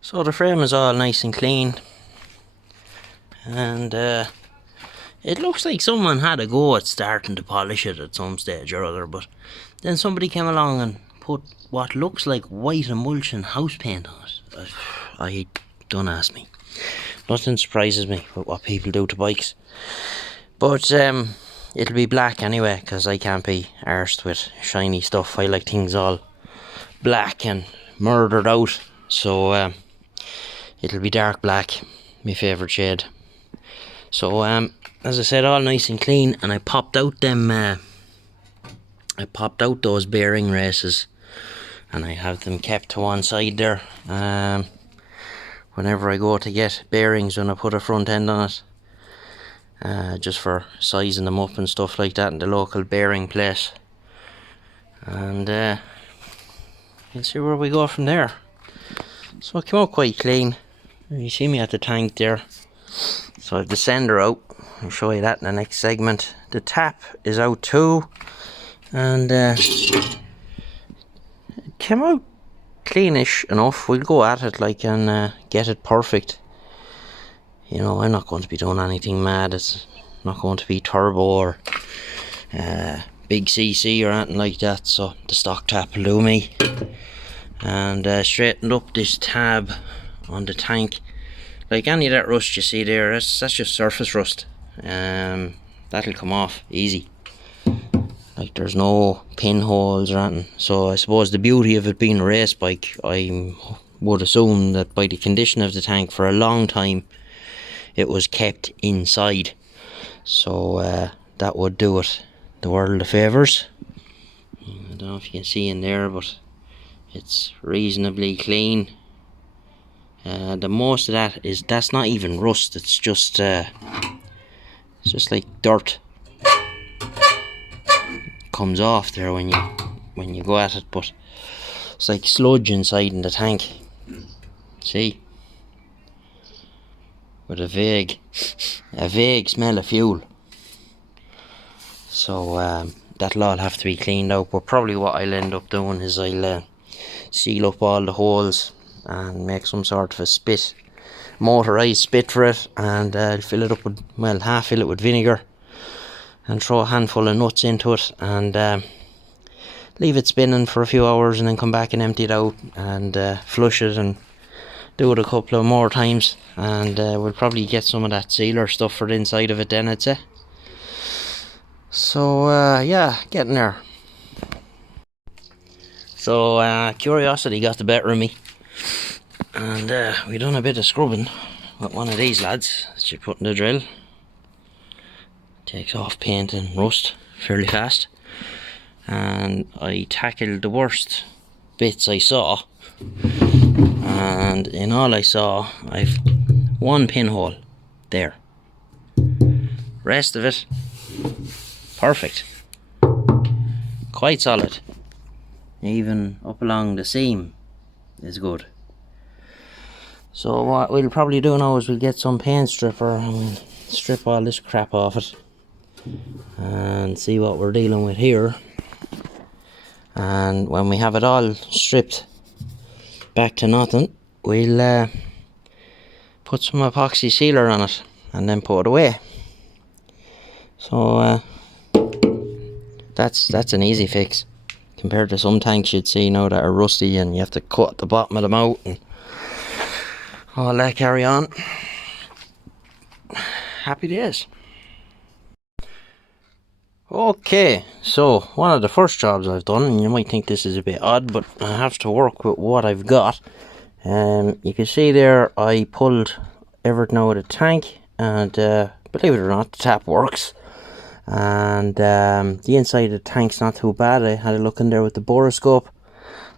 So the frame is all nice and clean, and it looks like someone had a go at starting to polish it at some stage or other, but then somebody came along and put what looks like white emulsion house paint on it. I don't ask me. Nothing surprises me with what people do to bikes. But it'll be black anyway, because I can't be arsed with shiny stuff. I like things all black and murdered out. So it'll be dark black, my favourite shade. So as I said, all nice and clean, and I popped out them those bearing races, and I have them kept to one side there. Whenever I go to get bearings when I put a front end on it, just for sizing them up and stuff like that in the local bearing place. And we'll see where we go from there. So it came out quite clean. You see me at the tank there. So I have the sender out. I'll show you that in the next segment. The tap is out too, and it came out cleanish enough. We'll go at it like and get it perfect. You know, I'm not going to be doing anything mad. It's not going to be turbo or big CC or anything like that. So the stock tap will do me. And straightened up this tab on the tank. Like any of that rust you see there, that's just surface rust. That'll come off easy. Like there's no pinholes or anything. So I suppose the beauty of it being a race bike, I would assume that by the condition of the tank for a long time it was kept inside. So that would do it the world of favours. I don't know if you can see in there, but it's reasonably clean. The most of that's not even rust. It's just like dirt. Comes off there when you go at it, but it's like sludge inside in the tank. See, with a vague smell of fuel. So that'll all have to be cleaned out. But probably what I'll end up doing is I'll seal up all the holes and make some sort of a spit, motorized spit for it, and fill it up with, well, half fill it with vinegar and throw a handful of nuts into it and leave it spinning for a few hours, and then come back and empty it out and flush it and do it a couple of more times, and we'll probably get some of that sealer stuff for the inside of it then, I'd say. So yeah, getting there. So curiosity got the better of me, and we done a bit of scrubbing with one of these lads that you put in the drill. Takes off paint and rust fairly fast, and I tackled the worst bits I saw, and in all I saw I've one pinhole there. Rest of it perfect, quite solid, even up along the seam is good. So what we'll probably do now is we'll get some paint stripper and we'll strip all this crap off it and see what we're dealing with here. And when we have it all stripped back to nothing, we'll put some epoxy sealer on it and then put it away. So that's an easy fix compared to some tanks you'd see now that are rusty and you have to cut the bottom of them out and all that carry on. Happy days. Okay, so one of the first jobs I've done, and you might think this is a bit odd, but I have to work with what I've got. You can see there I pulled everything out of the tank, and believe it or not, the tap works. And the inside of the tank's not too bad. I had a look in there with the boroscope.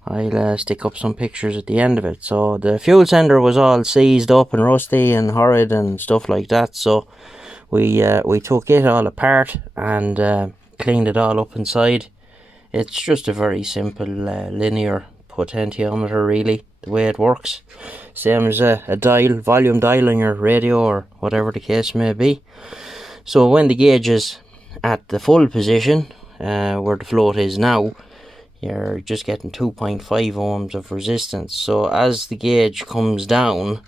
I'll stick up some pictures at the end of it. So the fuel sender was all seized up and rusty and horrid and stuff like that, so we took it all apart and cleaned it all up inside. It's just a very simple linear potentiometer, really, the way it works. Same as a dial, volume dial on your radio or whatever the case may be. So when the gauge is at the full position, where the float is now, you're just getting 2.5 ohms of resistance. So as the gauge comes down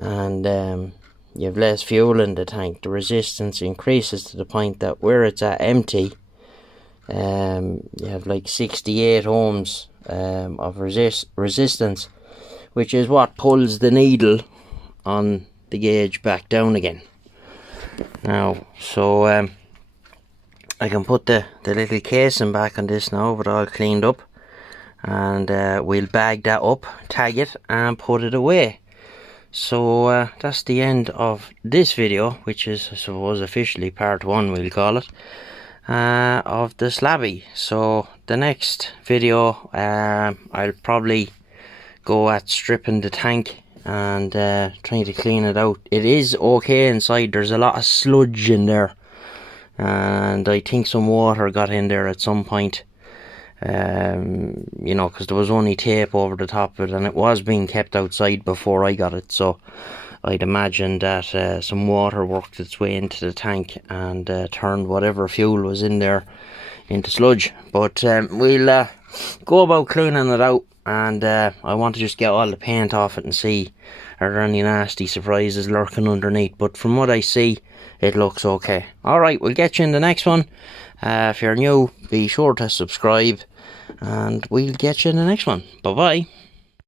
and you have less fuel in the tank, the resistance increases to the point that where it's at empty, you have like 68 ohms of resistance, which is what pulls the needle on the gauge back down again. Now, so I can put the little casing back on this now, but all cleaned up, and we'll bag that up, tag it and put it away. So that's the end of this video, which is, I suppose, officially part 1, we'll call it, of the Slabby. So the next video, I'll probably go at stripping the tank and trying to clean it out. It is okay inside. There's a lot of sludge in there, and I think some water got in there at some point. You know, because there was only tape over the top of it, and it was being kept outside before I got it, so I'd imagine that some water worked its way into the tank and turned whatever fuel was in there into sludge. But we'll go about cleaning it out, and I want to just get all the paint off it and see are there any nasty surprises lurking underneath. But from what I see, it looks okay. Alright, we'll get you in the next one. If you're new, be sure to subscribe, and we'll get you in the next one. Bye bye.